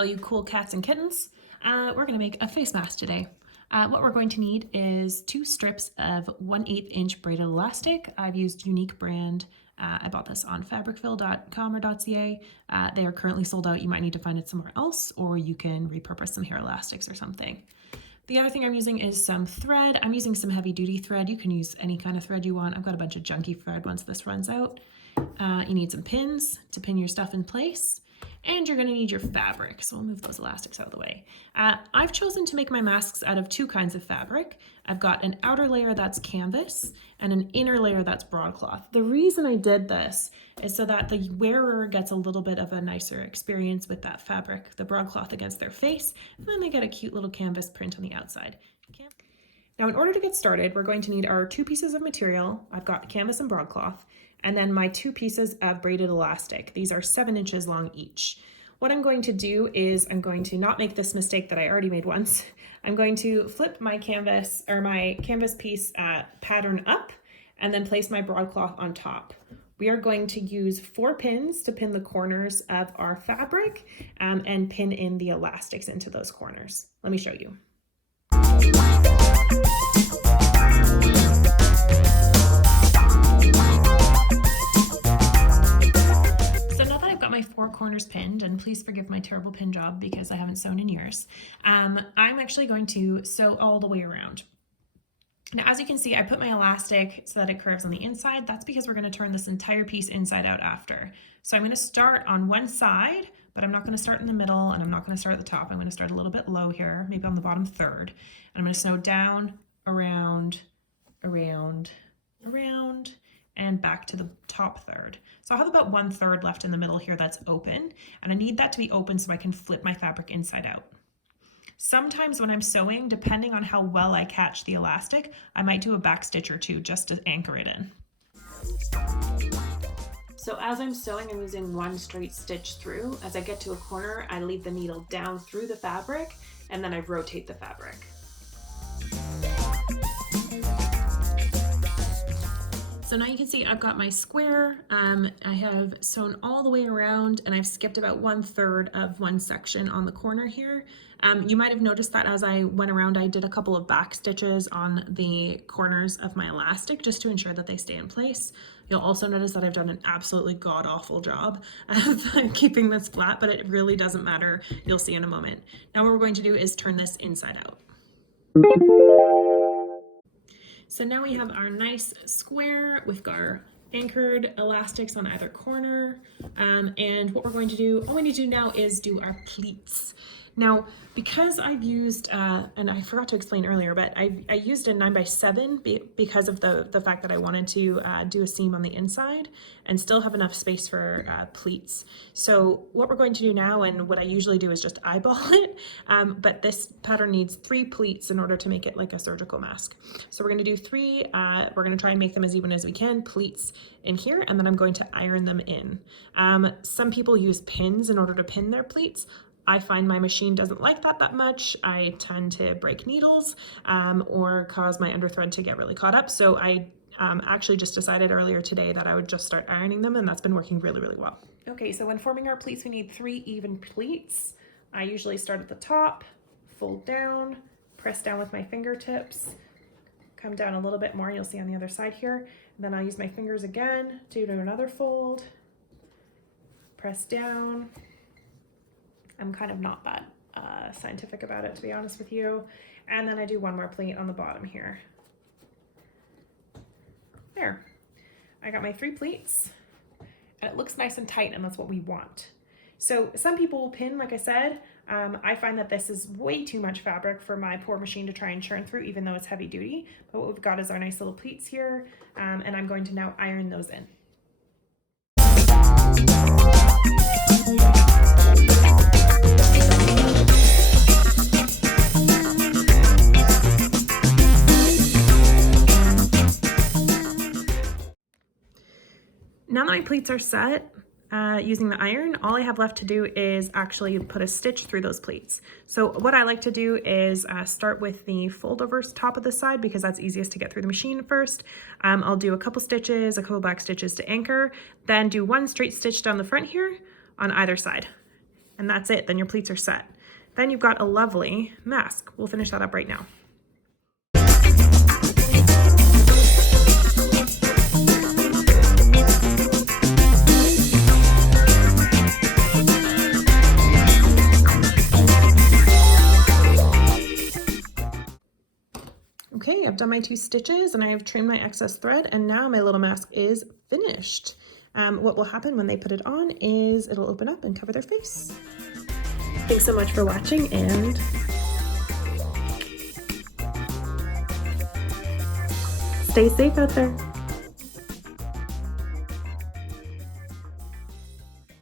all you cool cats and kittens. We're going to make a face mask today. What we're going to need is 2 strips of 1/8 inch braided elastic. I've used Unique brand. I bought this on fabricville.com or .ca. They are currently sold out. You might need to find it somewhere else, or you can repurpose some hair elastics or something. The other thing I'm using is some thread. I'm using some heavy duty thread. You can use any kind of thread you want. I've got a bunch of junky thread once this runs out. You need some pins to pin your stuff in place. And you're going to need your fabric, so we'll move those elastics out of the way. I've chosen to make my masks out of 2 kinds of fabric. I've got an outer layer that's canvas and an inner layer that's broadcloth. The reason I did this is so that the wearer gets a little bit of a nicer experience with that fabric, the broadcloth against their face, and then they get a cute little canvas print on the outside. Now, in order to get started, we're going to need our 2 pieces of material. I've got canvas and broadcloth, and then my 2 pieces of braided elastic. These are 7 inches long each. What I'm going to do is I'm going to not make this mistake that I already made once. I'm going to flip my canvas piece pattern up and then place my broadcloth on top. We are going to use 4 pins to pin the corners of our fabric and pin in the elastics into those corners. Let me show you. My 4 corners pinned, and please forgive my terrible pin job because I haven't sewn in years. I'm actually going to sew all the way around. Now, as you can see, I put my elastic so that it curves on the inside. That's because we're going to turn this entire piece inside out after. So I'm going to start on one side, but I'm not going to start in the middle, and I'm not going to start at the top. I'm going to start a little bit low here, maybe on the bottom third. And I'm going to sew down, around, and back to the top third. So I have about 1/3 left in the middle here that's open, and I need that to be open so I can flip my fabric inside out. Sometimes when I'm sewing, depending on how well I catch the elastic, I might do a back stitch or 2 just to anchor it in. So as I'm sewing, I'm using 1 straight stitch through. As I get to a corner, I leave the needle down through the fabric, and then I rotate the fabric. So now you can see I've got my square. I have sewn all the way around, and I've skipped about 1/3 of one section on the corner here. You might have noticed that as I went around, I did a couple of back stitches on the corners of my elastic just to ensure that they stay in place. You'll also notice that I've done an absolutely god-awful job of keeping this flat, but it really doesn't matter. You'll see in a moment. Now what we're going to do is turn this inside out. So now we have our nice square with our anchored elastics on either corner. And what we're going to do, all we need to do now is do our pleats. Now, because I've used, and I forgot to explain earlier, but I used a 9x7 because of the fact that I wanted to do a seam on the inside and still have enough space for pleats. So what we're going to do now, and what I usually do is just eyeball it, but this pattern needs 3 pleats in order to make it like a surgical mask. So we're going to do 3, we're going to try and make them as even as we can, pleats in here, and then I'm going to iron them in. Some people use pins in order to pin their pleats. I find my machine doesn't like that much. I tend to break needles or cause my underthread to get really caught up. So I actually just decided earlier today that I would just start ironing them, and that's been working really, really well. Okay, so when forming our pleats, we need 3 even pleats. I usually start at the top, fold down, press down with my fingertips, come down a little bit more, you'll see on the other side here. And then I'll use my fingers again to do another fold, press down. I'm kind of not that scientific about it, to be honest with you. And then I do 1 more pleat on the bottom here. There. I got my 3 pleats, and it looks nice and tight, and that's what we want. So some people will pin, like I said. I find that this is way too much fabric for my poor machine to try and churn through, even though it's heavy duty. But what we've got is our nice little pleats here, and I'm going to now iron those in. Now that my pleats are set, using the iron, all I have left to do is actually put a stitch through those pleats. So what I like to do is start with the fold over top of the side because that's easiest to get through the machine first. I'll do a couple stitches, a couple back stitches to anchor, then do 1 straight stitch down the front here on either side. And that's it, then your pleats are set. Then you've got a lovely mask. We'll finish that up right now. Okay, I've done my 2 stitches and I have trimmed my excess thread, and now my little mask is finished. What will happen when they put it on is it'll open up and cover their face. Thanks so much for watching, and stay safe out there.